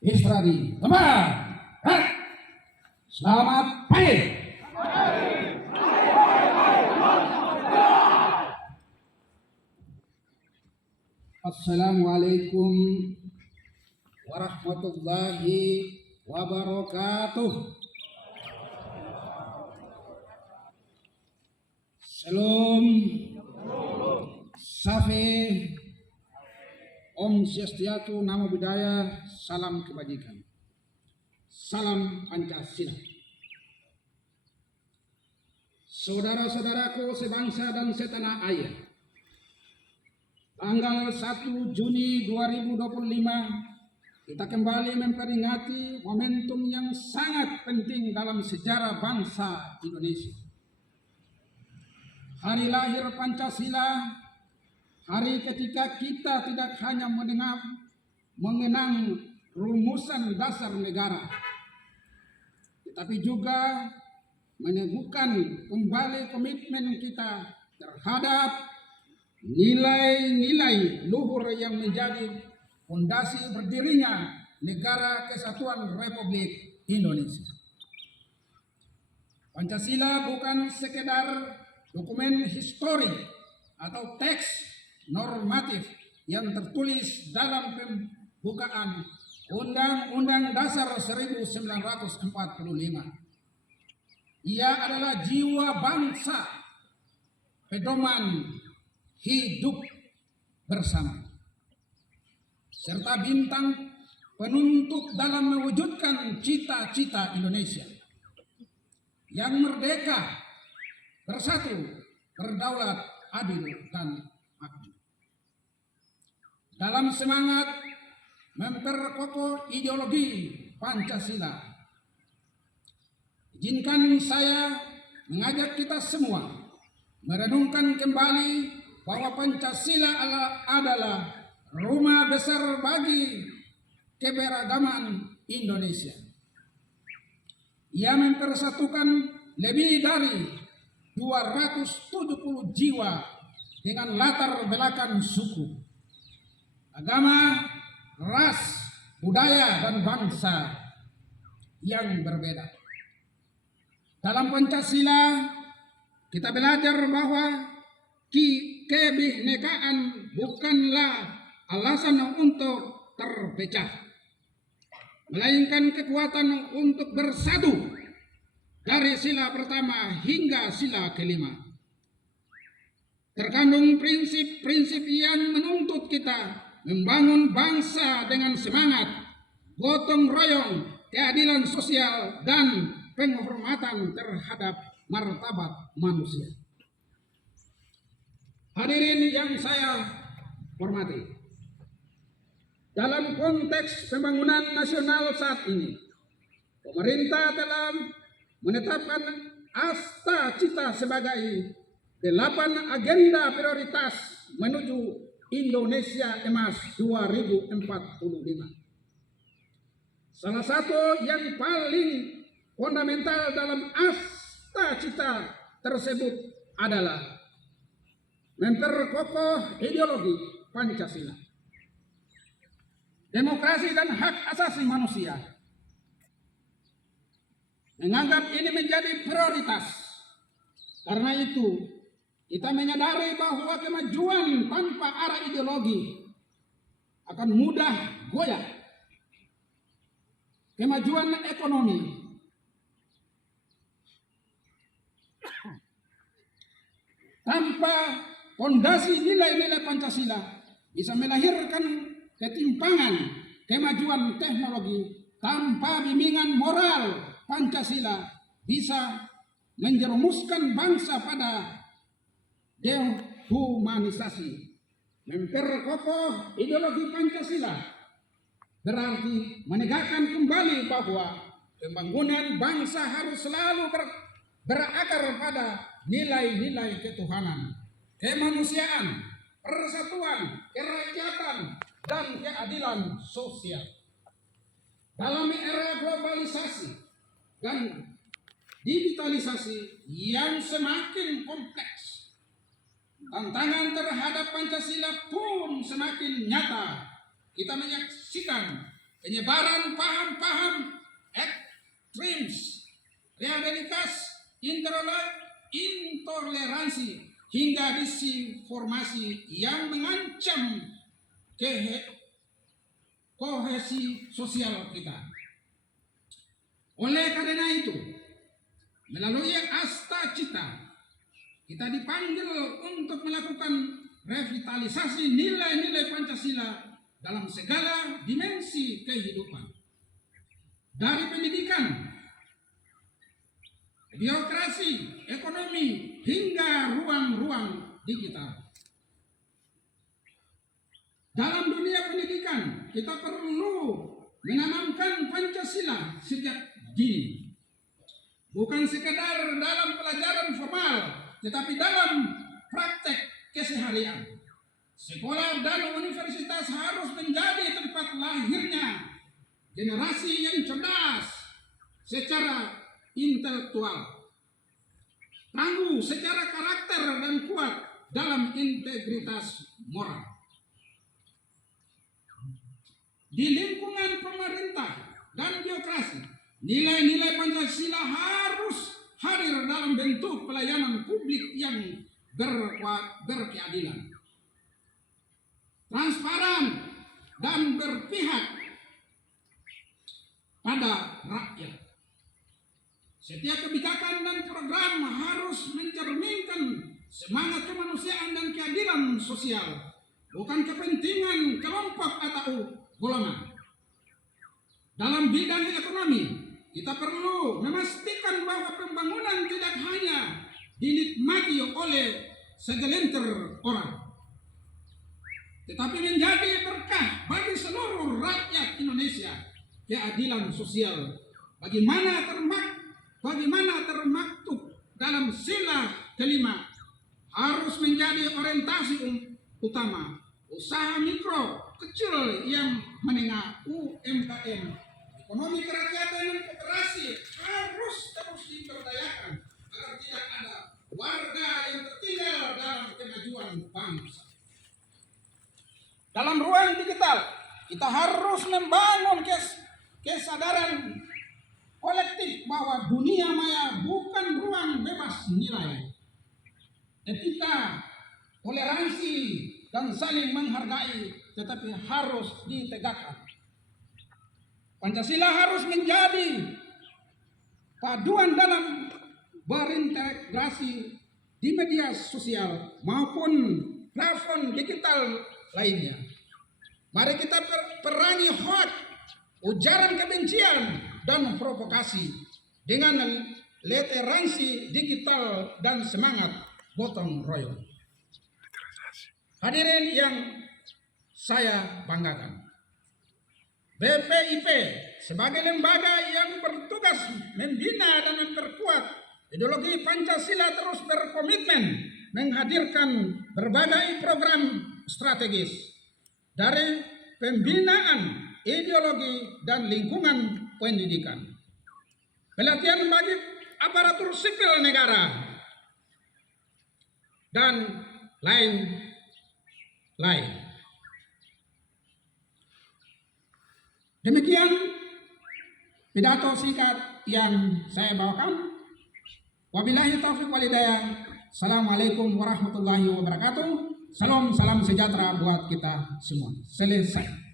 Istradi, teman. Hah? Selamat pagi. Assalamualaikum warahmatullahi wabarakatuh. Salam, Safe, Om Swastiastu, Namo Buddhaya, salam kebajikan, salam Pancasila. Saudara-saudaraku sebangsa dan setanah air, tanggal 1 Juni 2025 kita kembali memperingati momentum yang sangat penting dalam sejarah bangsa Indonesia. Hari lahir Pancasila, hari ketika kita tidak hanya mengenang rumusan dasar negara, tetapi juga meneguhkan kembali komitmen kita terhadap nilai-nilai luhur yang menjadi fondasi berdirinya Negara Kesatuan Republik Indonesia. Pancasila bukan sekedar dokumen histori atau teks normatif yang tertulis dalam pembukaan Undang-Undang Dasar 1945. Ia adalah jiwa bangsa, pedoman hidup bersama, serta bintang penuntut dalam mewujudkan cita-cita Indonesia yang merdeka, bersatu, berdaulat, adil, dan makmur. Dalam semangat memperkokoh ideologi Pancasila, izinkan saya mengajak kita semua merenungkan kembali bahwa Pancasila adalah rumah besar bagi keberagaman Indonesia. Ia mempersatukan lebih dari 270 jiwa dengan latar belakang suku, agama, ras, budaya, dan bangsa yang berbeda. Dalam Pancasila kita belajar bahwa kebinekaan bukanlah alasan untuk terpecah, melainkan kekuatan untuk bersatu dari sila pertama hingga sila kelima. Terkandung prinsip-prinsip yang menuntut kita membangun bangsa dengan semangat gotong royong, keadilan sosial, dan penghormatan terhadap martabat manusia. Hadirin yang saya hormati, dalam konteks pembangunan nasional saat ini, pemerintah telah menetapkan asta-cita sebagai 8 agenda prioritas menuju Indonesia Emas 2045. Salah satu yang paling fundamental dalam asta-cita tersebut adalah memperkokoh ideologi Pancasila, demokrasi dan hak asasi manusia. Menganggap ini menjadi prioritas. Karena itu, kita menyadari bahwa kemajuan tanpa arah ideologi akan mudah goyah. Kemajuan ekonomi, tanpa fondasi nilai-nilai Pancasila bisa melahirkan ketimpangan. Kemajuan teknologi tanpa bimbingan moral Pancasila bisa menjerumuskan bangsa pada dehumanisasi. Memperkokoh ideologi Pancasila berarti menegakkan kembali bahwa pembangunan bangsa harus selalu berakar pada nilai-nilai ketuhanan, kemanusiaan, persatuan, kerakyatan, dan keadilan sosial. Dalam era globalisasi dan digitalisasi yang semakin kompleks, tantangan terhadap Pancasila pun semakin nyata. Kita menyaksikan penyebaran paham-paham ekstremis, radikalitas, intoleransi, hingga disinformasi yang mengancam kohesi sosial kita. Oleh karena itu, melalui Asta Cita, kita dipanggil untuk melakukan revitalisasi nilai-nilai Pancasila dalam segala dimensi kehidupan. Dari pendidikan, birokrasi, ekonomi, hingga ruang-ruang digital. Dalam dunia pendidikan, kita perlu menanamkan Pancasila sejak dini. Bukan sekedar dalam pelajaran formal, tetapi dalam praktek keseharian. Sekolah dan universitas harus menjadi tempat lahirnya generasi yang cerdas secara intelektual, tangguh secara karakter, dan kuat dalam integritas moral. Di lingkungan pemerintah dan birokrasi, nilai-nilai Pancasila harus hadir dalam bentuk pelayanan publik yang berkeadilan, transparan, dan berpihak pada rakyat. Setiap kebijakan dan program harus mencerminkan semangat kemanusiaan dan keadilan sosial, bukan kepentingan kelompok atau golongan. Dalam bidang ekonomi, kita perlu memastikan bahwa pembangunan tidak hanya dinikmati oleh segelintir orang, tetapi menjadi berkah bagi seluruh rakyat Indonesia. Keadilan sosial bagaimana termaktub dalam sila kelima harus menjadi orientasi utama usaha mikro, kecil, yang menengah, UMKM. Ekonomi kerakyatan dan kooperasi harus terus diberdayakan agar tidak ada warga yang tertinggal dalam kemajuan bangsa. Dalam ruang digital, kita harus membangun kesadaran kolektif bahwa dunia maya bukan ruang bebas nilai. Etika, toleransi, dan saling menghargai tetapi harus ditegakkan. Pancasila harus menjadi paduan dalam berintegrasi di media sosial maupun platform digital lainnya. Mari kita perangi hoax, ujaran kebencian, dan provokasi dengan literasi digital dan semangat gotong royong. Hadirin yang saya banggakan, BPIP sebagai lembaga yang bertugas membina dan memperkuat ideologi Pancasila terus berkomitmen menghadirkan berbagai program strategis dari pembinaan ideologi dan lingkungan pendidikan, pelatihan bagi aparatur sipil negara, dan lain-lain. Demikian pidato singkat yang saya bawakan. Wabillahi taufiq wal hidayah. Assalamualaikum warahmatullahi wabarakatuh. Salam sejahtera buat kita semua. Selesai.